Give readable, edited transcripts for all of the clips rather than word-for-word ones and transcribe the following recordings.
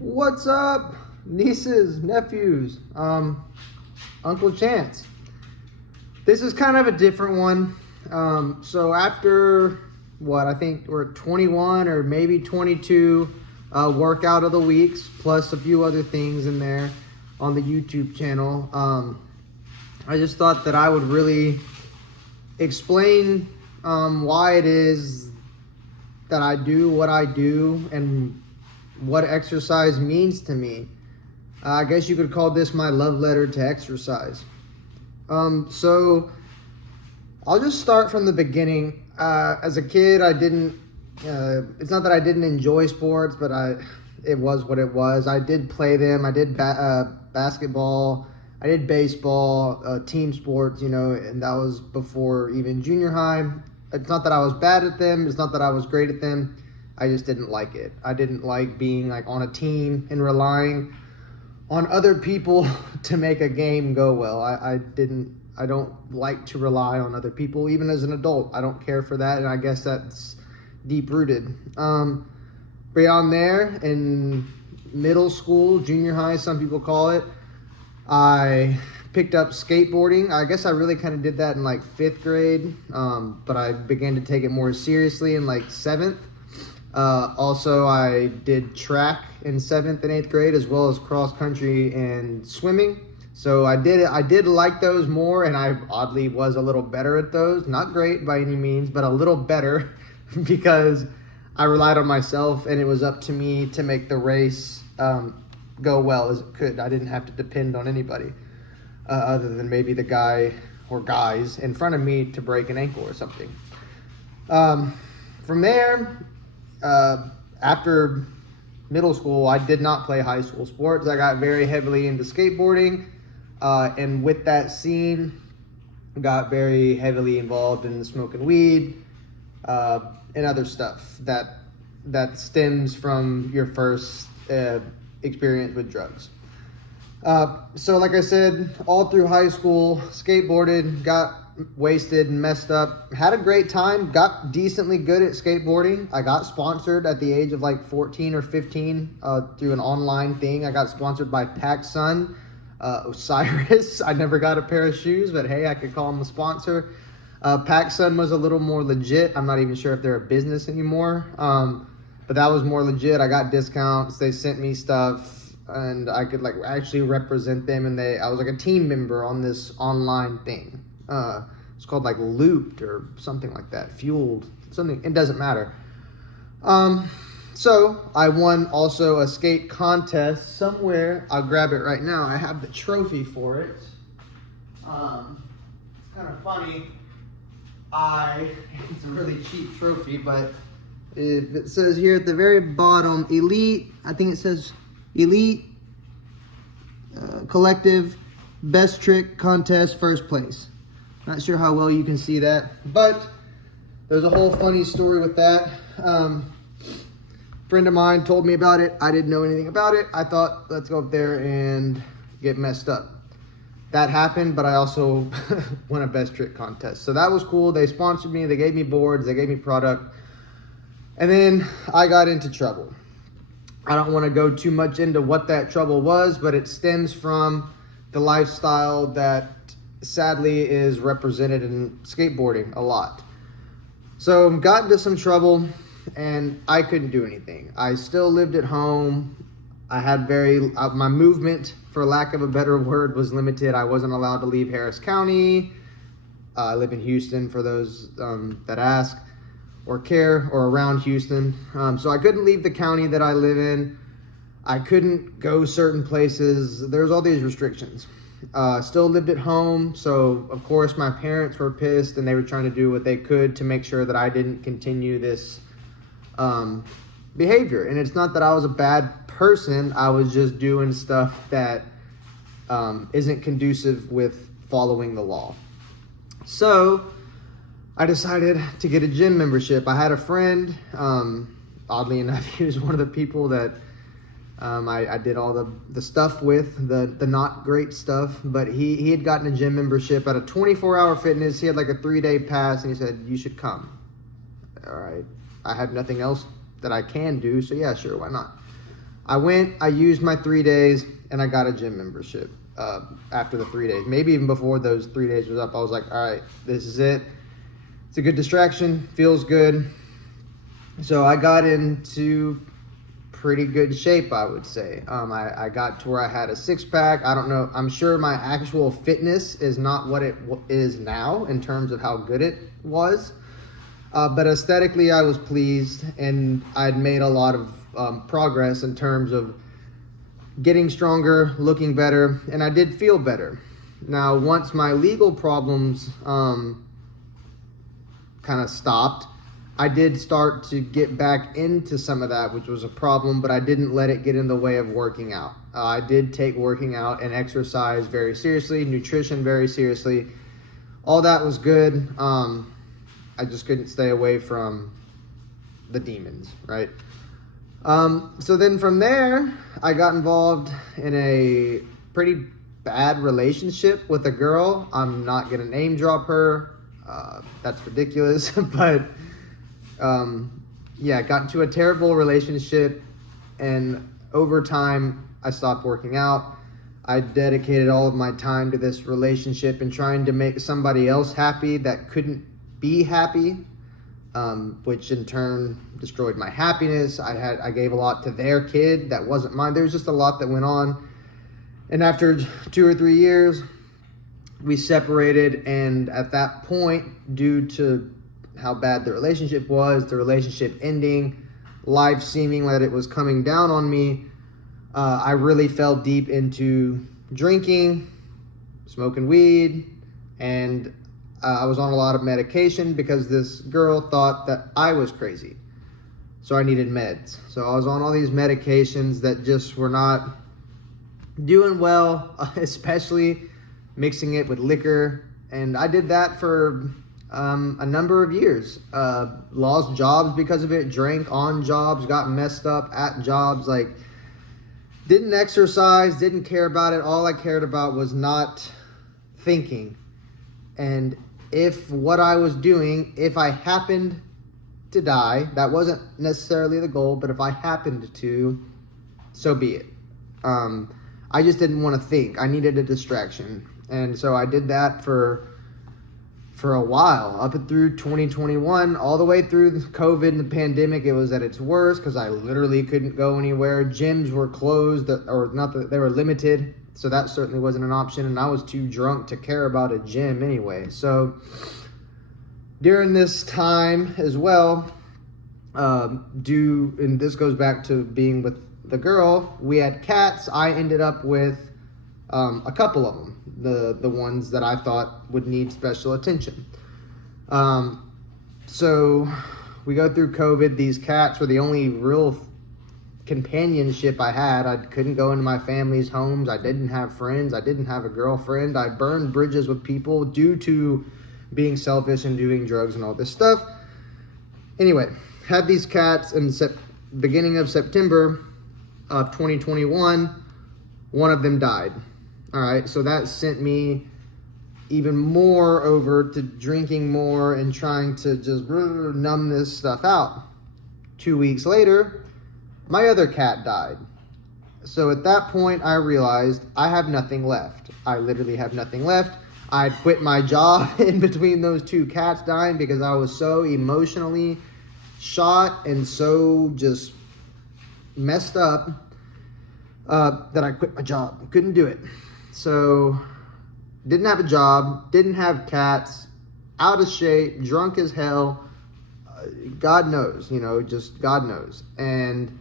What's up, nieces, nephews, Uncle Chance? This is kind of a different one. So after I think we're 21 or maybe 22 workout of the weeks, plus a few other things in there on the YouTube channel, I just thought that I would really explain why it is that I do what I do and what exercise means to me. I guess you could call this my love letter to exercise. So I'll just start from the beginning. As a kid, I didn't, it's not that I didn't enjoy sports, but it was what it was. I did play them. I did basketball. I did baseball, team sports, and that was before even junior high. It's not that I was bad at them. It's not that I was great at them. I just didn't like it. I didn't like being like on a team and relying on other people to make a game go well. I don't like to rely on other people, even as an adult. I don't care for that, and I guess that's deep-rooted. Beyond there, in middle school, junior high, some people call it, I picked up skateboarding. I guess I really kind of did that in like 5th grade, but I began to take it more seriously in like 7th. Also, I did track in 7th and 8th grade, as well as cross country and swimming. So I did like those more, and I oddly was a little better at those. Not great by any means, but a little better because I relied on myself, and it was up to me to make the race go well as it could. I didn't have to depend on anybody other than maybe the guy or guys in front of me to break an ankle or something. From there, after middle school, I did not play high school sports. I got very heavily into skateboarding, and with that scene, got very heavily involved in smoking weed and other stuff that stems from your first experience with drugs. So like I said, all through high school, skateboarded, got wasted and messed up, had a great time, got decently good at skateboarding. I got sponsored at the age of like 14 or 15 through an online thing. I got sponsored by PacSun, Osiris. I never got a pair of shoes, but hey, I could call them a sponsor. PacSun was a little more legit. I'm not even sure if they're a business anymore, but that was more legit. I got discounts. They sent me stuff, and I could like actually represent them, and I was like a team member on this online thing. It's called like Looped or something like that, Fueled, something, it doesn't matter. So I won also a skate contest somewhere. I'll grab it right now. I have the trophy for it. It's kind of funny. It's a really cheap trophy, but it says here at the very bottom, Elite, I think it says Elite Collective Best Trick Contest, first place. Not sure how well you can see that, but there's a whole funny story with that. Friend of mine told me about it. I didn't know anything about it. I thought, let's go up there and get messed up. That happened, but I also won a best trick contest. So that was cool. They sponsored me. They gave me boards. They gave me product. And then I got into trouble. I don't want to go too much into what that trouble was, but it stems from the lifestyle that sadly is represented in skateboarding a lot. So got into some trouble, and I couldn't do anything. I still lived at home. I had my movement, for lack of a better word, was limited. I wasn't allowed to leave Harris County. I live in Houston, for those that ask or care, or around Houston. So I couldn't leave the county that I live in. I couldn't go certain places. There's all these restrictions. Still lived at home, so of course my parents were pissed, and they were trying to do what they could to make sure that I didn't continue this behavior. And it's not that I was a bad person. I was just doing stuff that isn't conducive with following the law. So I decided to get a gym membership. I had a friend, oddly enough, he was one of the people that I did all the stuff with, the not great stuff, but he had gotten a gym membership at a 24-hour fitness. He had like a 3-day pass, and he said, you should come. All right. I have nothing else that I can do, so yeah, sure, why not? I went, I used my 3 days, and I got a gym membership after the 3 days. Maybe even before those 3 days was up, I was like, all right, this is it. It's a good distraction, feels good. So I got into pretty good shape, I would say. I got to where I had a six-pack. I don't know. I'm sure my actual fitness is not what it is now in terms of how good it was. But aesthetically, I was pleased, and I'd made a lot of progress in terms of getting stronger, looking better, and I did feel better. Now, once my legal problems kind of stopped, I did start to get back into some of that, which was a problem, but I didn't let it get in the way of working out. I did take working out and exercise very seriously, nutrition very seriously. All that was good. I just couldn't stay away from the demons, right? So then from there, I got involved in a pretty bad relationship with a girl. I'm not going to name drop her. That's ridiculous, but yeah, got into a terrible relationship, and over time, I stopped working out. I dedicated all of my time to this relationship and trying to make somebody else happy that couldn't be happy, which in turn destroyed my happiness. I gave a lot to their kid that wasn't mine. There was just a lot that went on. And after 2 or 3 years, we separated, and at that point, due to how bad the relationship was, the relationship ending, life seeming that it was coming down on me, I really fell deep into drinking, smoking weed, and I was on a lot of medication because this girl thought that I was crazy. So I needed meds. So I was on all these medications that just were not doing well, especially mixing it with liquor. And I did that for a number of years. Lost jobs because of it, drank on jobs, got messed up at jobs, like didn't exercise, didn't care about it. All I cared about was not thinking. And if what I was doing, if I happened to die, that wasn't necessarily the goal, but if I happened to, so be it. I just didn't want to think. I needed a distraction. And so I did that for a while, up and through 2021, all the way through COVID and the pandemic. It was at its worst because I literally couldn't go anywhere. Gyms were closed, or not that they were limited. So that certainly wasn't an option, and I was too drunk to care about a gym anyway. So during this time as well, and this goes back to being with the girl, we had cats. I ended up with a couple of them, the ones that I thought would need special attention. So we go through COVID. These cats were the only real companionship I had. I couldn't go into my family's homes. I didn't have friends. I didn't have a girlfriend. I burned bridges with people due to being selfish and doing drugs and all this stuff. Anyway, had these cats in beginning of September of 2021. One of them died. All right, so that sent me even more over to drinking more and trying to just numb this stuff out. 2 weeks later, my other cat died. So at that point, I realized I have nothing left. I literally have nothing left. I'd quit my job in between those two cats dying because I was so emotionally shot and so just messed up that I quit my job. Couldn't do it. So didn't have a job, didn't have cats, out of shape, drunk as hell. God knows, just God knows. And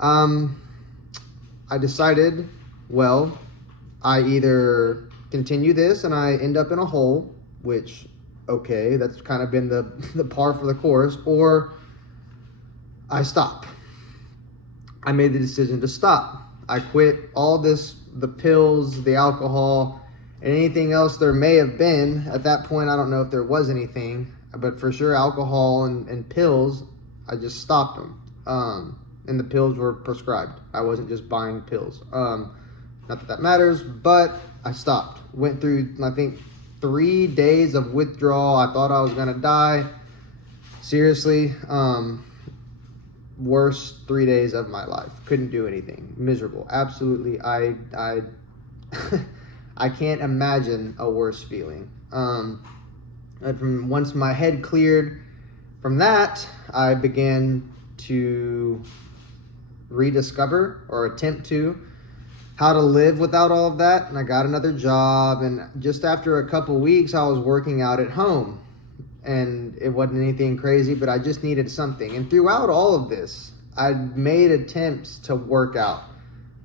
I decided, well, I either continue this and I end up in a hole, which, okay, that's kind of been the par for the course, or I stop. I made the decision to stop. I quit all this, the pills, the alcohol, and anything else there may have been. At that point, I don't know if there was anything, but for sure alcohol and pills, I just stopped them. And the pills were prescribed. I wasn't just buying pills. Not that matters, but I stopped. Went through, I think, 3 days of withdrawal. I thought I was gonna die. Seriously. worst 3 days of my life. Couldn't do anything. Miserable. Absolutely. I I can't imagine a worse feeling. Once my head cleared from that, I began to rediscover, or attempt to, how to live without all of that. And I got another job, and just after a couple weeks I was working out at home, and it wasn't anything crazy, but I just needed something. And throughout all of this, I made attempts to work out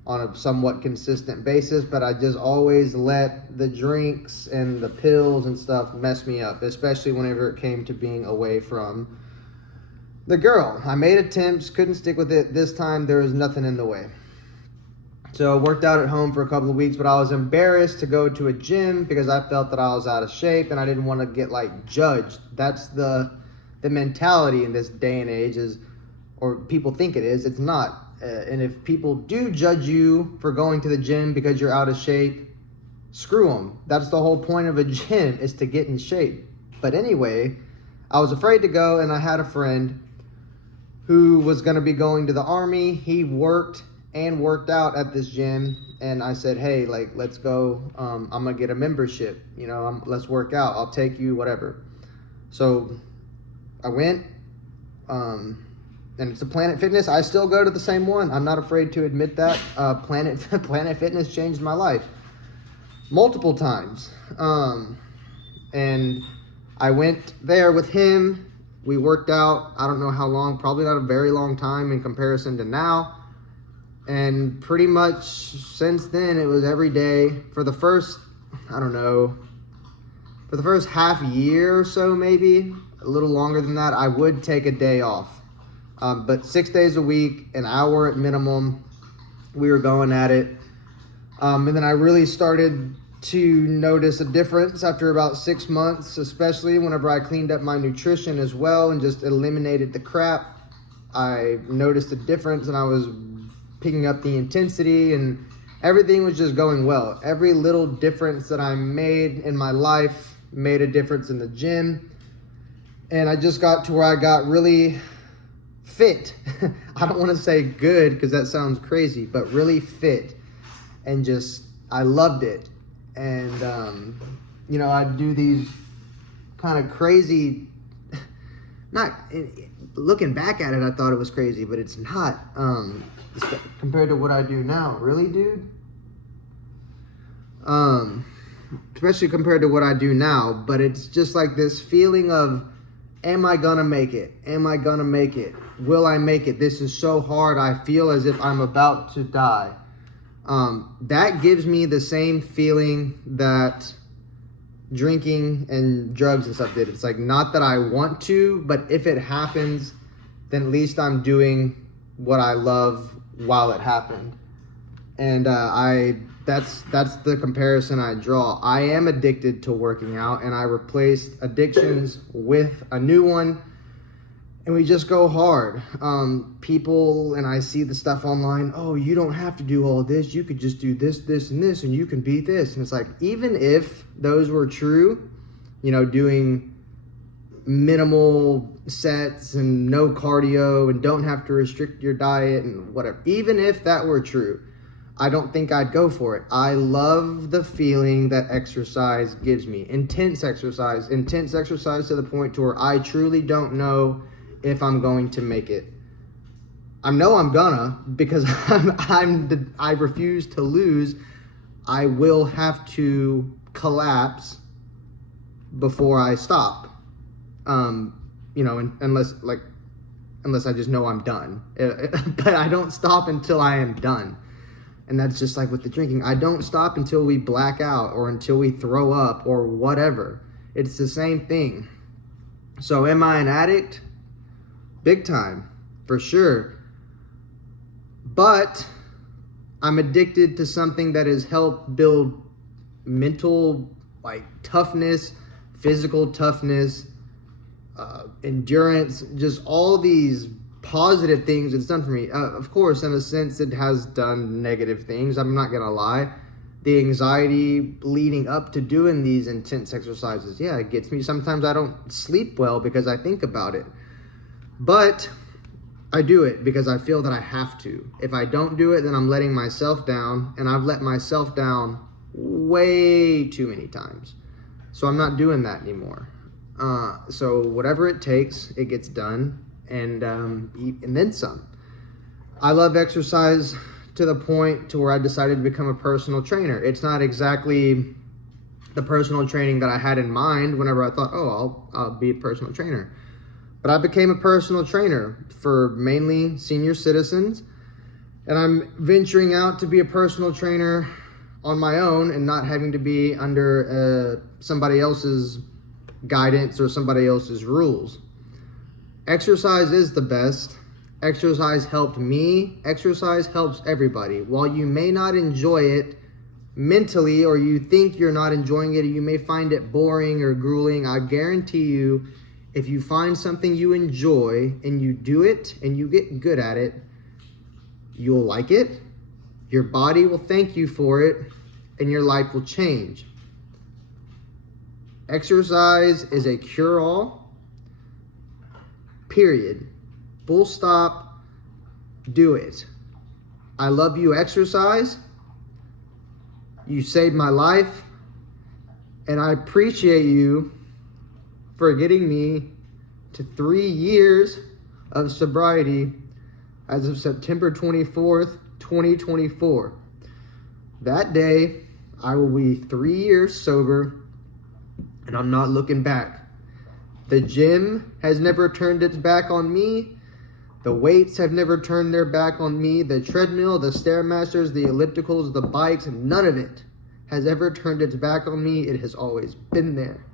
on a somewhat consistent basis, but I just always let the drinks and the pills and stuff mess me up, especially whenever it came to being away from the girl. I made attempts, couldn't stick with it. This time there was nothing in the way. So I worked out at home for a couple of weeks, but I was embarrassed to go to a gym because I felt that I was out of shape and I didn't want to get judged. That's the mentality in this day and age, is, or people think it is, it's not. And if people do judge you for going to the gym because you're out of shape, screw them. That's the whole point of a gym, is to get in shape. But anyway, I was afraid to go, and I had a friend who was going to be going to the Army. He worked and worked out at this gym, and I said, hey, let's go. I'm going to get a membership. Let's work out. I'll take you, whatever. So I went. And it's a Planet Fitness. I still go to the same one. I'm not afraid to admit that. Planet Fitness changed my life multiple times. And I went there with him. We worked out, I don't know how long, probably not a very long time in comparison to now. And pretty much since then, it was every day for the first, for the first half year or so, maybe a little longer than that, I would take a day off. But 6 days a week, an hour at minimum, we were going at it. And then I really started to notice a difference after about 6 months, especially whenever I cleaned up my nutrition as well and just eliminated the crap. I noticed a difference, and I was picking up the intensity, and everything was just going well. Every little difference that I made in my life made a difference in the gym. And I just got to where I got really fit. I don't want to say good because that sounds crazy, but really fit, and just I loved it. And I'd do these kind of crazy, not looking back at it, I thought it was crazy, but it's not compared to what I do now. Really, dude? Especially compared to what I do now, but it's just like this feeling of, am I gonna make it? Am I gonna make it? Will I make it? This is so hard. I feel as if I'm about to die. That gives me the same feeling that drinking and drugs and stuff did. It's like, not that I want to, but if it happens, then at least I'm doing what I love while it happened. And that's the comparison I draw. I am addicted to working out, and I replaced addictions with a new one, and we just go hard. People, and I see the stuff online, oh, you don't have to do all this, you could just do this, this, and this, and you can beat this. And it's like, even if those were true, doing minimal sets and no cardio and don't have to restrict your diet and whatever, even if that were true, I don't think I'd go for it. I love the feeling that exercise gives me. Intense exercise to the point to where I truly don't know if I'm going to make it. I know I'm gonna, because I refuse to lose. I will have to collapse before I stop. Unless I just know I'm done. But I don't stop until I am done. And that's just like with the drinking. I don't stop until we black out or until we throw up or whatever. It's the same thing. So am I an addict? Big time, for sure. But I'm addicted to something that has helped build mental toughness, physical toughness, endurance, just all these positive things it's done for me. Of course, in a sense, it has done negative things. I'm not gonna lie. The anxiety leading up to doing these intense exercises, yeah, it gets me. Sometimes I don't sleep well because I think about it. But I do it because I feel that I have to. If I don't do it, then I'm letting myself down, and I've let myself down way too many times. So I'm not doing that anymore. So whatever it takes, it gets done, and then some. I love exercise to the point to where I decided to become a personal trainer. It's not exactly the personal training that I had in mind whenever I thought, oh, I'll be a personal trainer. But I became a personal trainer for mainly senior citizens, and I'm venturing out to be a personal trainer on my own and not having to be under somebody else's guidance or somebody else's rules. Exercise is the best. Exercise helped me. Exercise helps everybody. While you may not enjoy it mentally, or you think you're not enjoying it, or you may find it boring or grueling, I guarantee you, if you find something you enjoy and you do it and you get good at it, you'll like it, your body will thank you for it, and your life will change. Exercise is a cure-all, period. Full stop. Do it. I love you, exercise. You saved my life, and I appreciate you for getting me to 3 years of sobriety as of September 24th, 2024. That day, I will be 3 years sober, and I'm not looking back. The gym has never turned its back on me. The weights have never turned their back on me. The treadmill, the Stairmasters, the ellipticals, the bikes, none of it has ever turned its back on me. It has always been there.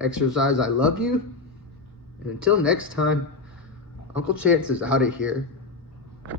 Exercise, I love you. And until next time, Uncle Chance is out of here.